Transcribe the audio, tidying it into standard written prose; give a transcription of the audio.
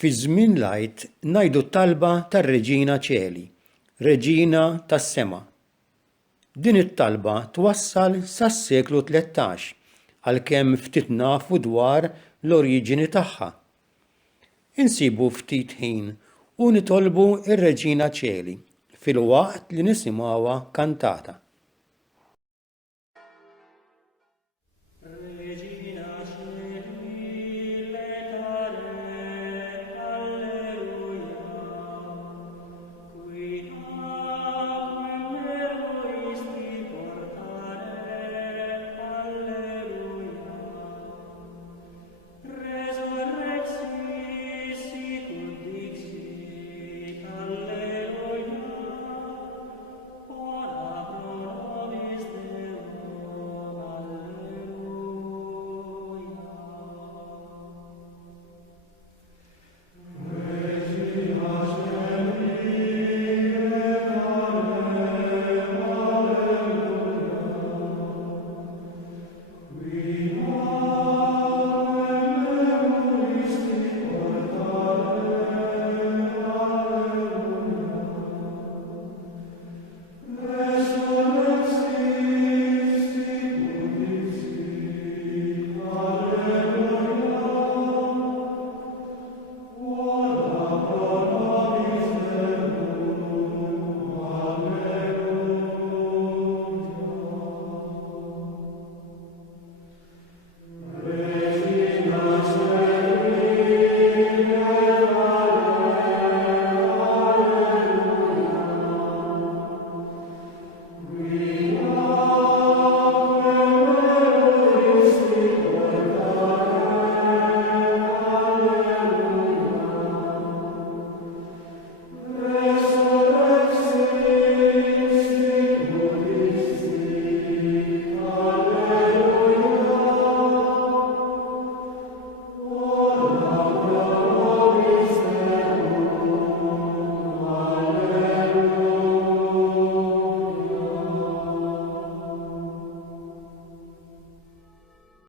Fi żmien l-Għid ngħidu t-talba tar-Reġina Ċeli, Reġina tas-Sema. Din it-talba twassal sas-seklu 13 għalkemm ftit nafu dwar l-oriġini tagħha. Insibu ftit ħin u nitolbu ir-Reġina Ċeli filwaqt li nisimgħuha kantata.